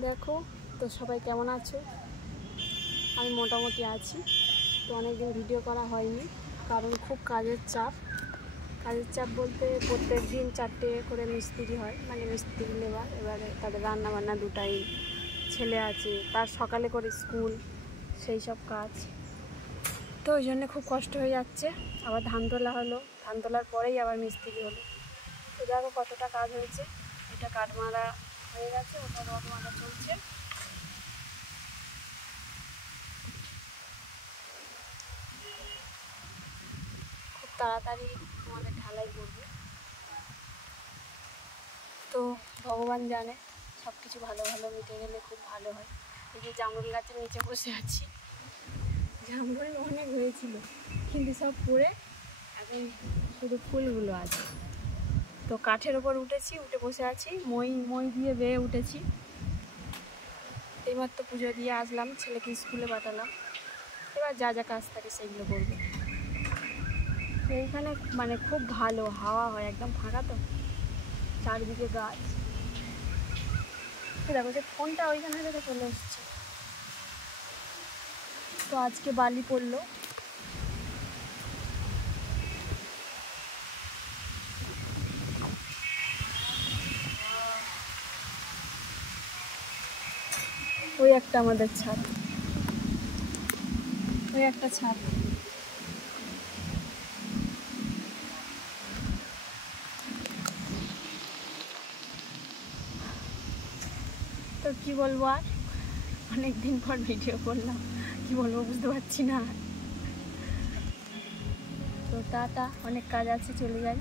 দেখো তো সবাই কেমন আছো? আমি মোটামুটি আছি। তো অনেকদিন ভিডিও করা হয়নি, কারণ খুব কাজের চাপ বলতে প্রত্যেক দিন 4টে করে মিস্ত্রি হয়, মানে মিস্ত্রি লেবার। এবারে তাদের রান্না বান্না দুটাই, ছেলে আছে তার সকালে করে স্কুল, সেই সব কাজ। তো ওই জন্য খুব কষ্ট হয়ে যাচ্ছে। আবার ধান তোলা হলো, ধান তোলার পরেই আবার মিস্ত্রি হলো। তো দেখো কতটা কাজ হয়েছে। এটা কাঠ মারা হয়ে গেছে, ওটা রড মারা চলছে। খুব তাড়াতাড়ি আমাদের ঢালাই করবে। তো ভগবান জানে, সব কিছু ভালো ভালো মিটে গেলে খুব ভালো হয়। এই যে জামরুল গাছের নিচে বসে আছি, জামরুল অনেক হয়েছিল কিন্তু সব পড়ে এখন শুধু ফুলগুলো আছে। তো কাঠের ওপর উঠে বসে আছি, মই দিয়ে বেয়ে উঠেছি। এইমাত্র পুজো দিয়ে আসলাম, ছেলেকে স্কুলে পাঠালাম। এবার যা যা কাজ থাকে সেগুলো করবো। তো এইখানে মানে খুব ভালো হাওয়া হয়, একদম ফাঁকা তো, চারিদিকে গাছ। দেখো যে ফোনটা ওইখানে রেখে চলে এসছে। তো আজকে বালি পড়লো। ওই একটা আমাদের ছাদ, ওই একটা ছাদ। তো কি বলবো, আর অনেকদিন পর ভিডিও করলাম, কি বলবো বুঝতে পারছি না। তো টাটা, অনেক কাজ আছে, চলে যাই।